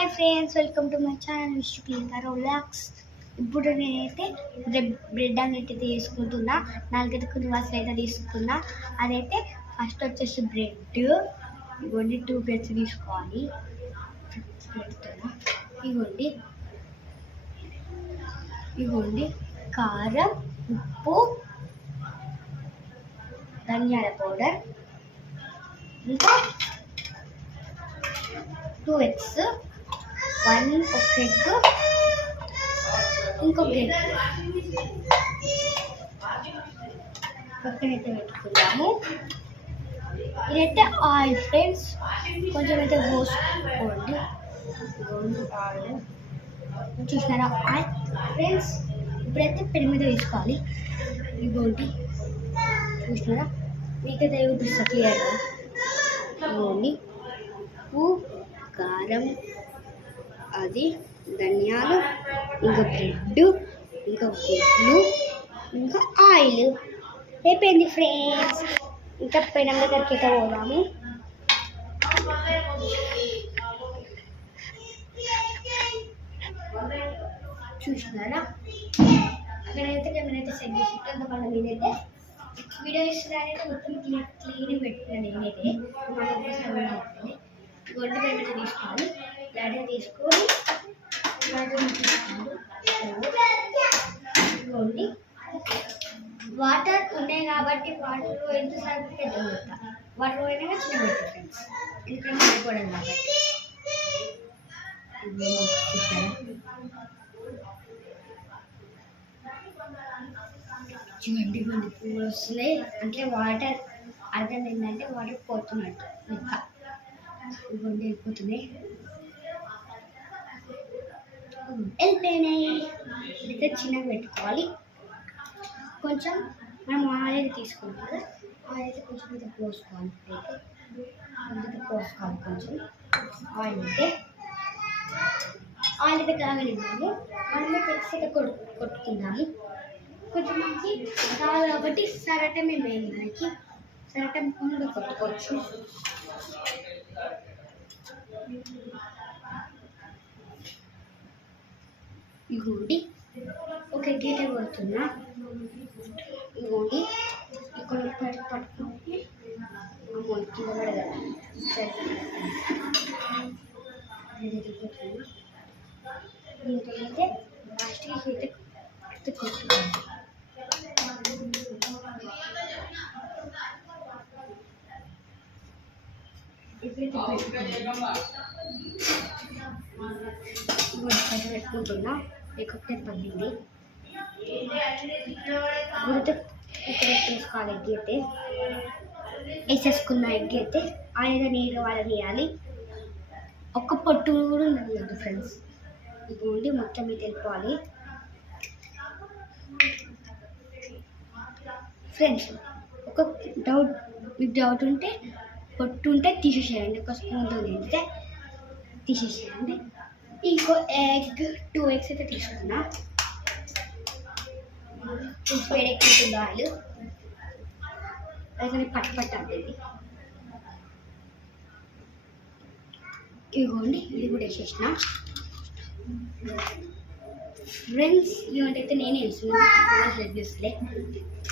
Hi friends, welcome to my channel Vishnu క్లీన్గా relax. ఇప్పుడు నేనైతే బ్రెడ్ అనేది తీసుకుంటున్నా. 4 నివాసాలు అయితే తీసుకున్నా. అదైతే ఫస్ట్ వచ్చేసి బ్రెడ్ ఇవ్వండి, 2 బ్రెడ్స్ తీసుకోవాలి. పెడుతున్నా. ఇవ్వండి కారం, ఉప్పు, ధనియాల పౌడర్, ఇంకా 2 eggs, 1 egg, ఇంకొక ఎగ్ పక్కనైతే పెట్టుకుందాము. ఇదైతే ఆయిల్ ఫ్రెండ్స్, కొంచెం అయితే పోసుకోండి. ఆయిల్ చూసినారా ఆయిల్ ఫ్రెండ్స్. ఇప్పుడైతే పెరుగు మీద వేసుకోవాలి. ఇదిగోండి చూసినారా, మీకైతే చూపిస్తా క్లియర్గా. ఇదిగోండి ఉప్పు, కారం, అది ధనియాలు, ఇంకా బ్రెడ్, ఇంకా గుడ్లు, ఇంకా ఆయిల్ అయిపోయింది ఫ్రెండ్స్. ఇంకా పెనం దగ్గరికి అయితే పోదాము. చూసినారా, అక్కడైతే నేనైతే సెట్ చేసి మన మీదైతే వీడియో ఇస్తున్నారైతే మొత్తం క్లీన్ పెట్టిన నేనైతే గొడ్డు బెండ తీసుకోవాలి. గడ్డ తీసుకొని ఇదిగోండి వాటర్ ఉన్నాయి కాబట్టి వాటర్ ఎంత సరిగ్గా పెద్ద పెడతా, వాటర్ పోయినా చిన్న పెడతా ఫ్రెండ్స్, ఎందుకంటే అయిపోవడం కాబట్టి. చూడండి కొన్ని పువ్వులు వస్తున్నాయి అంటే వాటర్ అర్థం ఏంటంటే వాటర్ పోతున్నట్టు ఇంకా ఇవ్వండి వెళ్ళిపోతున్నాయి. వెళ్ళిపోయినాయి. అయితే చిన్నగా పెట్టుకోవాలి. కొంచెం మనం ఆయిల్ తీసుకుంటాం కదా, ఆయిల్ అయితే కొంచెం అయితే పోసుకోవాలి. అయితే పోసుకోవాలి కొంచెం ఆయిల్ అయితే కాగనిద్దాము. మనమే తెచ్చి అయితే కొట్టుకుందాము. కొంచెం మనకి కావాలి కాబట్టి సరటం మేము మనకి సరటం కూడా కొట్టుకోవచ్చు. ఇదిగోండి ఒక గీట కొడుతున్నా. ఇదిగోండి ఇక్కడ పట్టుకుంటే అమౌంట్ కింద పడగల దీంతో అయితే లాస్ట్కి అయితే కొట్టుకోవాలి. పెట్టుకుంటున్నా. ఎక్కువ పడింది గుడితో ఇక్కడ తీసుకోవాలి. ఎగ్ అయితే వేసేసుకున్న ఎగ్ అయితే ఆయన నీళ్ళు వాళ్ళని వేయాలి. ఒక్క పొట్టు కూడా ఉండదు ఫ్రెండ్స్. ఇదిగోండి మొత్తం మీద వెళ్ళిపోవాలి ఫ్రెండ్స్. ఒక మీకు డౌట్ ఉంటే పొట్టు ఉంటే తీసేసేయండి, ఒక స్పూన్తో తింటే తీసేసేయండి. ఇంకో ఎగ్ 2 eggs అయితే తీసుకున్నా. వేడెక్కుతుంది ఆయిల్ అయితే పట్టు అంటేది. ఇదిగోండి ఇది కూడా వేసేసిన ఫ్రెండ్స్. ఇవంటైతే నేనే వేసుకున్నాను చూస్తే.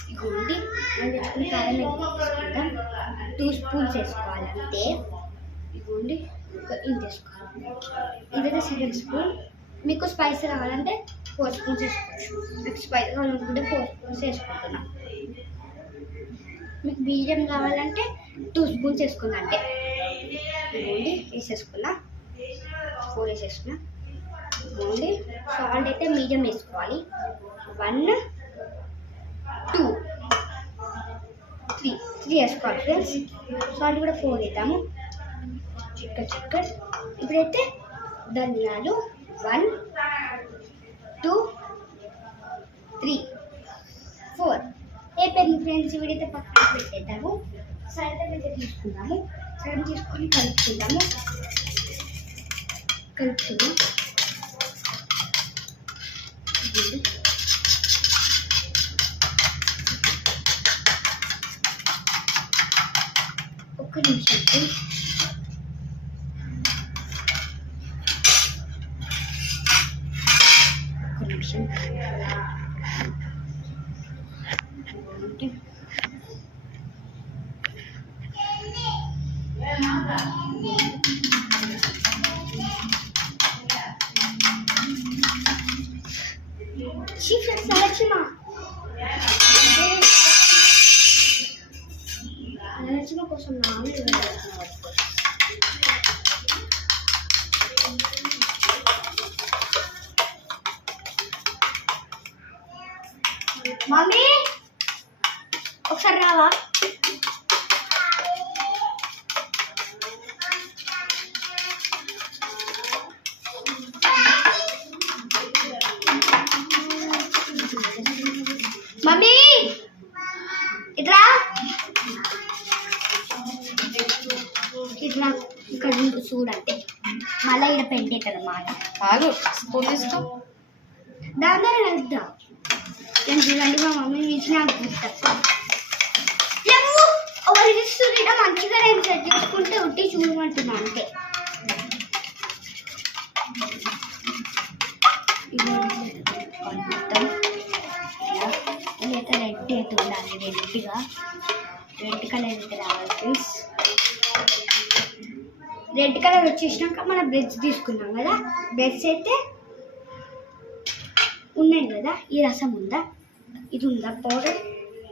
ఇదిగోండి మనం తెచ్చుకుని కారం వేసుకుంటాం. 2 spoons వేసుకోవాలి అంతే. ఇదిగోండి ఇంత వేసుకోవాలి. ఇదైతే 7 spoons. మీకు స్పైసీ కావాలంటే 4 spoons వేసుకోవచ్చు. మీకు స్పైసీ కావాలనుకుంటే 4 spoons వేసుకుంటున్నా. మీకు మీడియం కావాలంటే 2 spoons వేసుకున్నా అంటే. ఇదిగోండి వేసేసుకున్నా, 4 వేసేసుకున్నా. ఇదిగోండి సాల్ట్ అయితే మీడియం వేసుకోవాలి. 1 2 3 వేసుకోవాలి ఫ్రెండ్స్. సాల్ట్ కూడా 4 వేద్దాము. చిక్క ఇప్పుడైతే ధనియాలు 1 2 3 4 అయిపోయింది ఫ్రెండ్స్. వీడైతే పక్కన పెట్టేద్దాము. సైతం అయితే తీసుకుందాము. సైతం తీసుకొని కలుపుకుందాం. ఒక్క నిమిషం డెకరేషన్. లక్ష్మ కోసం మమ్మీ ఒకసారి రావా? మమ్మీ ఇట్లా ఇట్లా ఇక్కడ చూడంటే మళ్ళీ ఇక్కడ పెంటే కదన్నమాట. ఆగు స్పూన్ తీసుకో. దాని ద్వారా వెళ్తా నేను చూడండి మా మమ్మీ నుంచి నాకు గుర్తా లేవు ఒకరి చూడ మంచిగా నేను సెట్ చేసుకుంటే ఉట్టి చూడమంటున్నా అంతే. మొత్తం ఇదైతే రెడ్ అయితే ఉండాలి. రెడ్గా రెడ్ కలర్ అయితే రావాలి ఫ్రెండ్స్. రెడ్ కలర్ వచ్చేసినాక మనం బ్రెడ్స్ తీసుకున్నాం కదా, బ్రెడ్స్ అయితే ఉన్నాయి కదా. ఈ రసం ఉందా, ఇది ఉందా పౌడర్,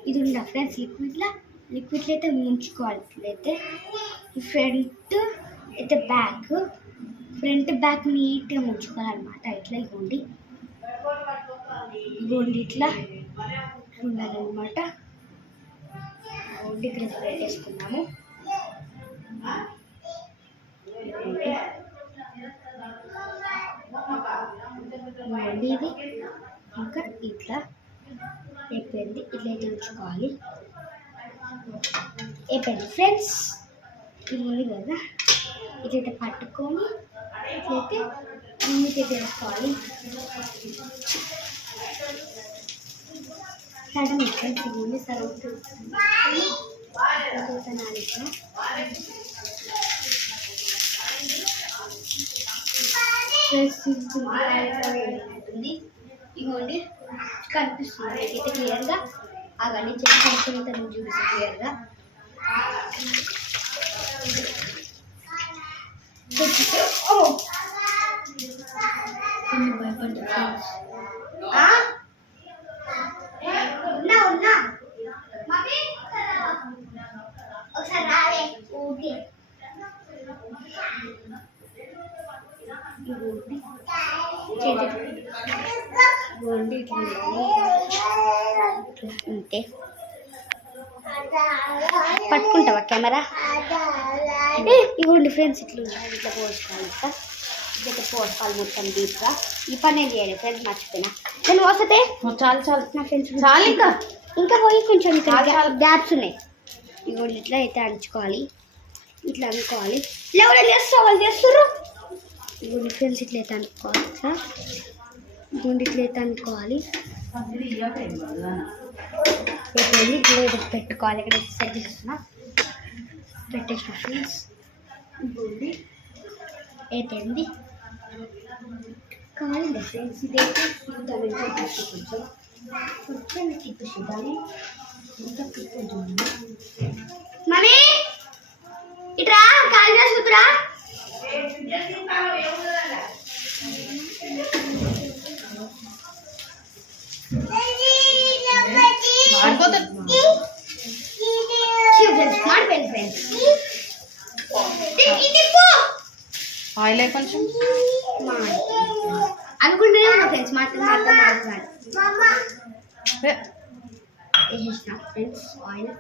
ఇది ఉందా ఫ్రెండ్స్ లిక్విడ్లో అయితే ముంచుకోవాలి. ఇట్లయితే ఫ్రంట్ అయితే ఫ్రంట్ బ్యాక్ నీట్గా ముంచుకోవాలన్నమాట. ఇట్లా ఇవ్వండి ఇట్లా ఉండాలన్నమాట. ఇక్కడ స్ప్రెడ్ చేసుకున్నాము. ఇది ఇంకా ఇట్లా అయిపోయింది. ఇట్లా అయితే ఉంచుకోవాలి. అయిపోయింది ఫ్రెండ్స్. ఇది ఉంది కదా, ఇట్లయితే పట్టుకొని ఇట్లయితే అన్నిటి వేసుకోవాలి. సగం ఫ్రెండ్స్ ఇది ఉంది సగం ఉంటుంది. ఇదిగోండి కనిపిస్తుంది అయితే క్లియర్గా. అవన్నీ చేసుకుంటే నేను చూపిస్తాను క్లియర్గా. భయపడ్డా ఒకసారి రాలే ఓకే. అంతే పట్టుకుంటావా కెమెరా? ఇవ్వండి ఫ్రెండ్స్ ఇట్లా ఇట్లా పోసుకోవాలి. ఇట్లా పోసుకోవాలి మొత్తం డీప్గా. ఈ పని ఏం చేయాలి ఫ్రెండ్స్, మర్చిపోయినా నేను వస్తే చాలు నా ఫ్రెండ్స్ చాలు. ఇంకా పోయి కొంచెం గ్యాప్స్ ఉన్నాయి. ఇవ్వండి ఇట్లా అయితే అంచుకోవాలి. ఇట్లా అనుకోవాలి. ఎవరైనా చేస్తారు వాళ్ళు చేస్తారు. ఇవ్వండి ఫ్రెండ్స్ ఇట్లా అయితే అనుకోవాలి సార్. ఇవ్వండి ఇట్లా అయితే అనుకోవాలి. ఇట్లా పెట్టుకోవాలి. ఇక్కడ సెట్ చేస్తున్నా పెట్టేసిన ఫ్రెండ్స్. ఇవ్వండి అయిపోయింది. కావాలి ఫ్రెండ్స్ ఇదైతే కొంచెం చూద్దాము. మమ్మీ ఇట్రా కాల్ చేసుకురా. ఆయిల్ కొంచెం అనుకుంటూనే ఉన్నా ఫ్రెండ్స్. మాట్లాడు వేసేసిన ఫ్రెండ్స్. ఆయిల్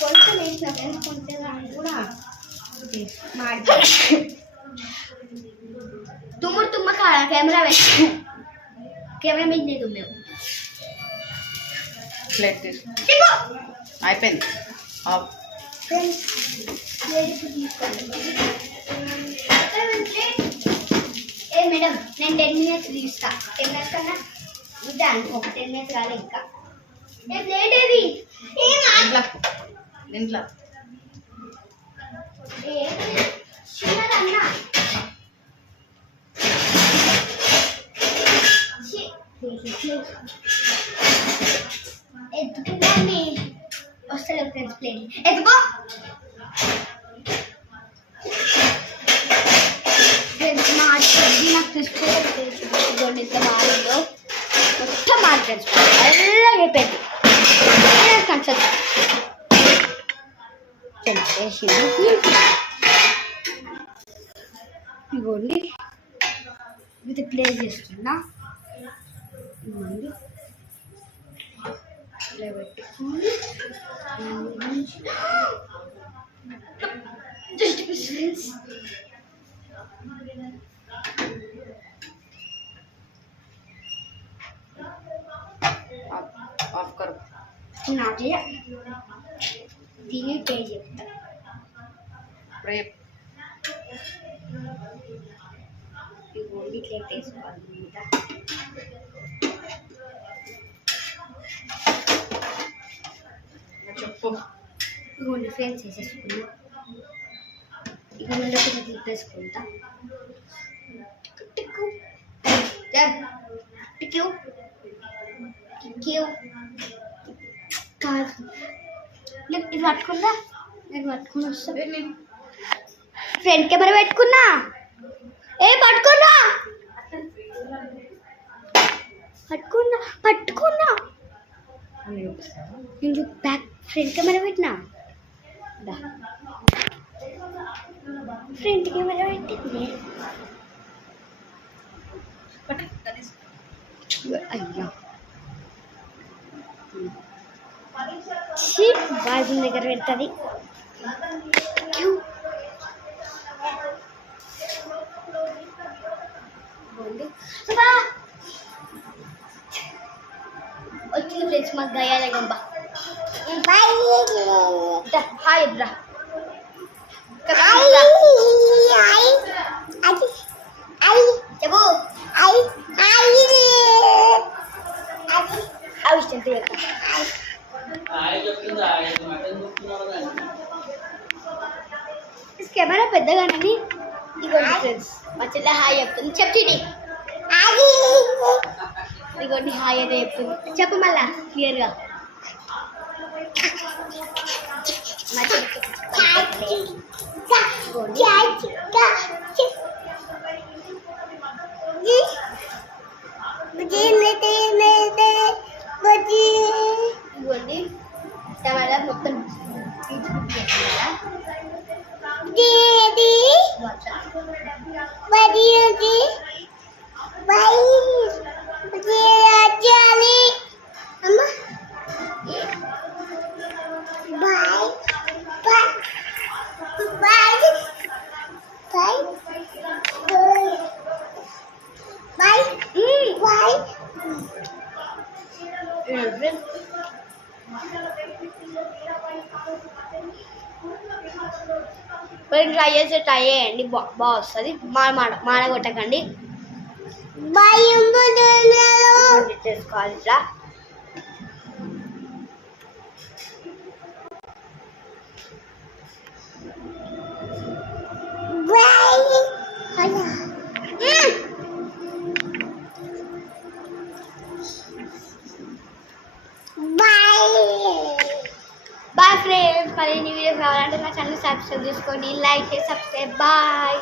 కొంచెం వేసిన ఫ్రెండ్స్. కొంచెం కూడా తుమ్మ కెమెరా వేసి కెమెరా మీద తుమ్మావు. ప్లేట్ తీసుకో. అయిపోయింది ఫ్రెండ్స్. ఏ మేడం నేను 10 minutes తీస్తా. 10 minutes కన్నా ఇద్దా అనుకో. 10 minutes కాలే ఇంకా. ఏ ప్లేట్ ఏది? ఇంట్లో చిన్నదన్నా ఎత్తుకున్నాను వస్తలేదు ఫ్రెండ్స్ ప్లేట్ ఎత్తుకో ఫ్రెండ్స్ మా చెడ్డి నాకు తీసుకోండి ఎంత మారిందో మొత్తం మారి ఫ్రెండ్స్ అలా అయిపోయింది కన్సల్ట్ ఇవ్వండి ఇది ప్లే చేస్తున్నా ఇవ్వండి ఇలా పెట్టుకోండి జస్ట్ ఫ్రెండ్స్ ऑफ करो నా చేయ దీన్ని పే చేస్తా रेप ఇవ్వండి ఇట్లా వేసుకోవాలి మీద చెప్పు ఇవ్వండి ఫ్రెండ్స్ వేసేసుకున్నా ఇక ముందు కొంచెం తిప్పేసుకుంటా టిక్కు టిక్యూ టిక్యూ కాదు ఇది పట్టుకుందా నేను పట్టుకుని వస్తా ఫ్రంట్ కెమెరా పెట్టుకున్నా ఏ పట్టుకున్నా పట్టుకున్నా పట్టుకున్నా నేను బ్యాక్ ఫ్రంట్ కెమెరా పెట్టినా ఫ్రంట్ కెమెరా పెట్టింది అయ్యా బాజు దగ్గర పెడుతుంది వచ్చింది ఫ్రెండ్స్ మాకు గయాల గంబ హాయ్ బ్రా చెప్పు అవి ఇష్టం కెమెరా పెద్దగానని ఇగోండి ఫ్రెండ్స్ మా చెల్లె హాయ్ చెప్తుంది చెప్తుంది ఇగోండి హాయ్ అదే చెప్తుంది చెప్పు మళ్ళా క్లియర్గా మా ఇవ్వండి టమాటా మొత్తం ట్రై చేస్తే ట్రై చేయండి బాగా వస్తుంది మాడగొట్టకండి చేసుకోవాలి ఇట్లా బాయ్ ఫ్రెండ్స్ మళ్ళీ వీడియో కావాలంటే నా ఛానల్ సబ్స్క్రైబ్ చేసుకోండి లైక్ చేసి సబ్స్క్రైబ్ బాయ్